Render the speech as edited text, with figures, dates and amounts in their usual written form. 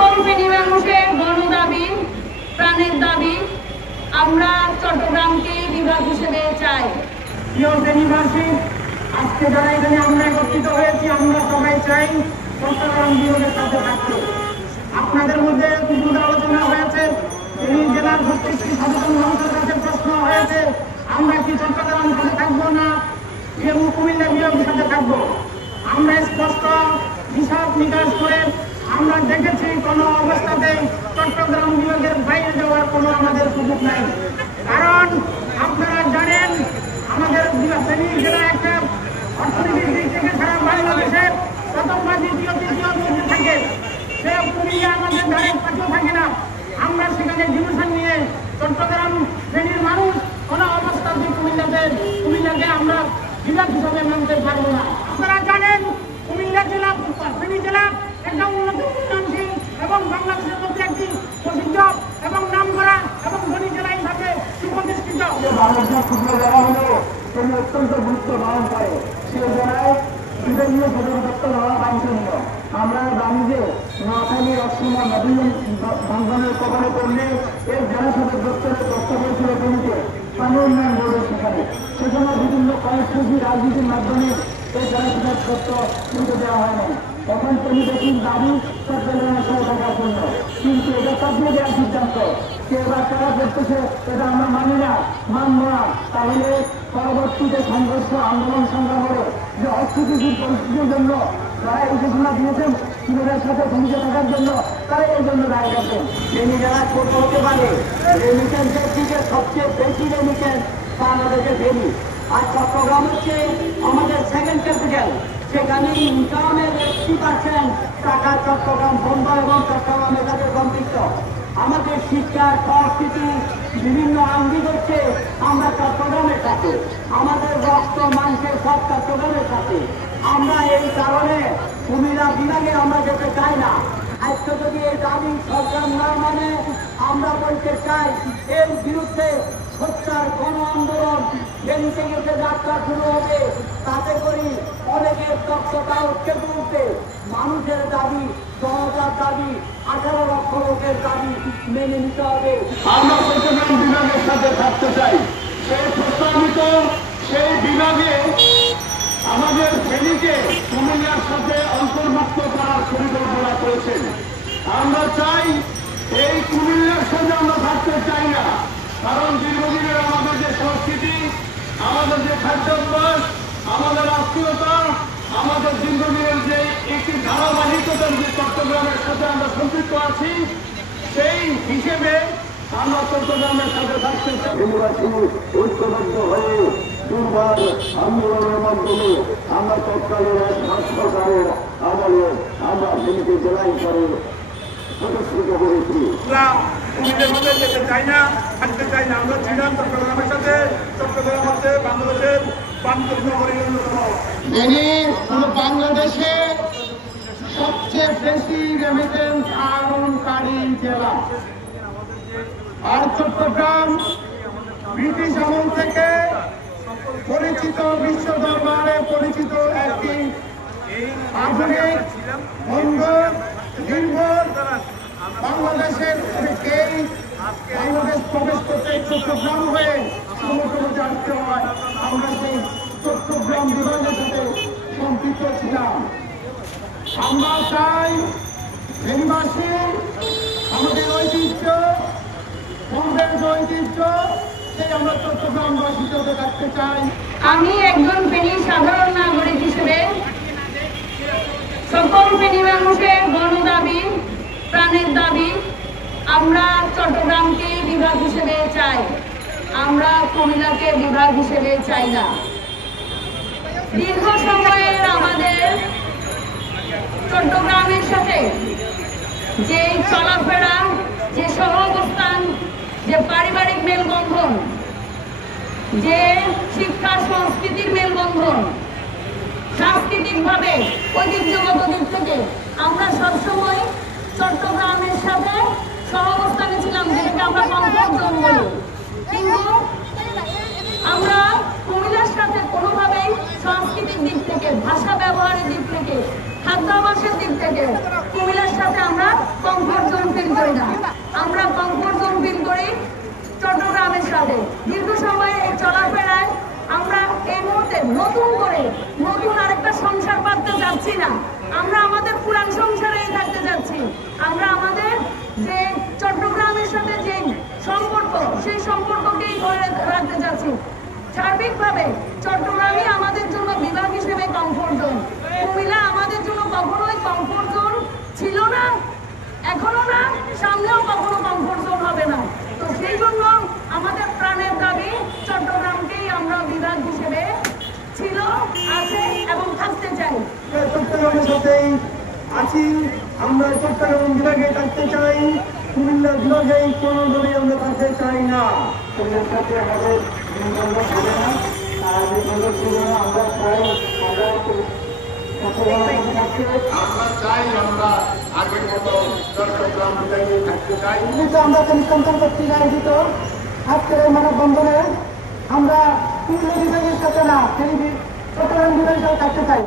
সকল ফেনী মানুষের গণদাবি, প্রাণের দাবি, আমরা চট্টগ্রামকে বিভাগ হিসেবে চাই। প্রিয় ফেনীবাসী, আজকে যারা এখানে আমরা একত্রিত হয়েছি, আমরা সবাই চাই চট্টগ্রাম বিভাগের সাথে থাকতে। আপনাদের মধ্যে কিছু আলোচনা হয়েছে, ফেনী জেলার প্রত্যেকটি সচেতন মানুষের কাছে প্রশ্ন হয়েছে, আমরা কি চট্টগ্রাম সাথে থাকবো না কুমিল্লা বিভাগের সাথে থাকবো। আমরা স্পষ্ট হিসাব নিকাশ করে আমরা দেখেছি কোনো অবস্থাতেই চট্টগ্রাম বিভাগের বাইরে যাওয়ার কোনো আমাদের সুযোগ নাই। কারণ আপনারা জানেন আমাদের ফেনী জেলা একটা অর্থনৈতিক দিক থেকে সারা বাংলাদেশের প্রথম বা দ্বিতীয় মধ্যে থাকে। সে কুমিল্লা আমাদের ধারে কাছেও থাকে না। আমরা সেখানে ডিভিশন নিয়ে চট্টগ্রাম ফেনীর মানুষ কোনো অবস্থাতে কুমিল্লাকে আমরা বিভাগ হিসাবে মানতে পারবো না। আপনারা জানেন কুমিল্লা জেলা ফেনী জেলা একটা উন্নত উন্নয়নশীল এবং বাংলাদেশের মধ্যে একটি প্রসিদ্ধ এবং নামকরা এবং ধনী জেলা হিসাবে সুপ্রতিষ্ঠিত। বাংলাদেশের ক্ষুদ্র জেলা হলো তিনি অত্যন্ত গুরুত্ব বহন করে। সেই জেলায় বিভিন্ন সদর দপ্তর হওয়া বাঞ্ছনীয়। আমরা জানি যে নোয়াখালী অসীমা নদী ভাঙ্গনের কবলে পড়লে এর জেলা সদর দপ্তরের বক্তব্য ছিল ফেনীতে পানি উন্নয়ন বোর্ডের সেখানে। সেজন্য বিভিন্ন কর্মসূচি রাজনীতির মাধ্যমে এই জেলা সদর দপ্তর তুলে দেওয়া হয় না। এখন ফেনীবাসীর দাবি চট্টগ্রামের সাথে থাকার জন্য, কিন্তু এটা চাপিয়ে দেওয়ার সিদ্ধান্ত কে বা কারা করতেছে এটা আমরা মানি না, মানব না। তাহলে পরবর্তীতে সংঘর্ষ আন্দোলন সংগ্রাম করে যে অস্থিতিশীল পরিস্থিতির জন্য যারা এই ঘোষণা দিয়েছেন কিভাবের সাথে ভূমিকা থাকার জন্য তারা এই জন্য দায়ী করছেন। ফেনী যারা ছোট হতে পারে রেমিটেন্সের দিকে সবচেয়ে বেশি রেমিটেন্স বাংলাদেশে ফেনী। আর চট্টগ্রাম হচ্ছে আমাদের সেকেন্ড ক্যাপিটাল। সেখানে ইনকামের 80% টাকা চট্টগ্রাম বন্ধ এবং চট্টগ্রামে তাদের সম্পৃক্ত। আমাদের শিক্ষার সংস্কৃতি বিভিন্ন আঙ্গিক হচ্ছে আমরা চট্টগ্রামের সাথে, আমাদের রক্ত মাংসের সব চট্টগ্রামের সাথে। আমরা এই কারণে কুমিল্লা বিভাগে আমরা যেতে চাই না। আজকে যদি এই দাবি সরকার না মানে আমরা বলতে চাই এর বিরুদ্ধে সোচ্চার গণ আন্দোলন ফেনীতে গেছে যাত্রা শুরু হবে। তাতে করি অনেকের দক্ষতা উঠতে তুলতে মানুষের দাবি, জনতার দাবি, 18 লক্ষ লোকের দাবি মেনে নিতে হবে। আমরা চট্টগ্রাম বিভাগের সাথে থাকতে চাই। সেই প্রস্তাবিত সেই বিভাগে আমাদের ফেনীকে কুমিল্লার সাথে অন্তর্ভুক্ত করার পরিকল্পনা করেছেন। আমরা চাই এই কুমিল্লার সাথে আমরা থাকতে চাই না। কারণ দীর্ঘদিনের আমাদের যে সংস্কৃতি, আমাদের যে খাদ্যাভ্যাস, আমাদের আত্মীয়তা, আমাদের দীর্ঘদিনের যে একটি ধারাবাহিকতার যে চট্টগ্রামের সাথে আমরা সম্পৃক্ত আছি, সেই হিসেবে আমরা চট্টগ্রামের সাথে থাকতে চাই। ঐক্যবদ্ধ হয়ে দুর্বার আন্দোলনের মাধ্যমে আমরা তৎকালীন এক সরকারের আমলে আমরা ফেনীকে জেলা হিসাবে প্রতিষ্ঠিত করেছি। মধ্যে যেতে চাই না, থাকতে চাই না। আমরা ছিলাম চট্টগ্রামের সাথে। চট্টগ্রাম হচ্ছে বাংলাদেশের বাংলাদেশে সবচেয়ে বেশি রেমিটেন্স আহরণকারী জেলা। আর চট্টগ্রাম ব্রিটিশ আমল থেকে পরিচিত, বিশ্ব দরবারে পরিচিত একটি আধুনিক বন্দর নির্ভর বাংলাদেশের বাংলাদেশ প্রবেশ করতে চট্টগ্রাম হয়ে সমগ্র জানতে হয়। আমরা সেই চট্টগ্রাম বিভাগের সাথে সম্পৃক্ত ছিলাম। আমরা চাই ফেনীবাসী আমাদের ঐতিহ্য, বঙ্গের ঐতিহ্য, সেই আমরা চট্টগ্রামবাসী হিসেবে থাকতে চাই। আমি একজন ফেনী সাধারণ নাগরিক হিসেবে সকল ফেনী মানুষের গণদাবি, প্রাণের দাবি, আমরা চট্টগ্রামকে বিভাগ হিসেবে চাই। আমরা কুমিল্লাকে বিভাগ হিসেবে চাই না। দীর্ঘ সময়ের আমাদের চট্টগ্রামের সাথে যে চলাফেরা, যে সহাবস্থান, যে পারিবারিক মেলবন্ধন, যে শিক্ষা সংস্কৃতির মেলবন্ধন, সাংস্কৃতিকভাবে ঐতিহ্যগত দিক থেকে আমরা সবসময় চট্টগ্রামের সাথে সহাবস্থানে ছিলাম, যেটাকে আমরা কমফোর্ট জোন বলি। কিন্তু আমরা কুমিল্লার সাথে কোনোভাবেই সাংস্কৃতিক দিক থেকে, ভাষা ব্যবহারের দিক থেকে, খাদ্যাভ্যাসের দিক থেকে কুমিল্লার সাথে আমরা কমফোর্ট করি না, আমরা কমফোর্ট জোন ফিল করি চট্টগ্রামের সাথে। দীর্ঘ সময় এই চলাফেরায় আমরা এই মুহূর্তে নতুন আরেকটা সংসার পাততে যাচ্ছি না। আমরা আমাদের পুরান সংসারেই থাকতে যাচ্ছি। আমরা আমাদের যে চট্টগ্রামের সাথে যে সম্পর্ক, সেই সম্পর্ককেই ধরে রাখতে যাচ্ছি। সার্বিকভাবে চট্টগ্রামই আমাদের জন্য বিভাগ হিসেবে কমফোর্ট জোন। কুমিল্লা আমাদের জন্য কখনোই কমফোর্ট জোন ছিল না, এখনো না, সামনেও কখনো কমফোর্ট জোন হবে না। তো সেই জন্য আমাদের প্রাণের দাবি চট্টগ্রামকেই আমরা বিভাগ হিসেবে ছিল, আছে এবং থাকতে চাই। চট্টগ্রামের সাথেই আছি, আমরা চট্টগ্রাম বিভাগে থাকতে চাই, কুমিল্লা বিভাগে কোনোভাবেই আমরা থাকতে চাই না। কুমিল্লার সাথে আমাদের হবে না, আর আমরা চাই আমরা আগের মতো চট্টগ্রাম বিভাগে থাকতে চাই। আমরা সন্তান কর্তৃক আয়োজিত আজকের এই মানববন্ধনে আমরা কুমিল্লা বিভাগের সাথে না, চট্টগ্রাম বিভাগের সাথে থাকতে চাই।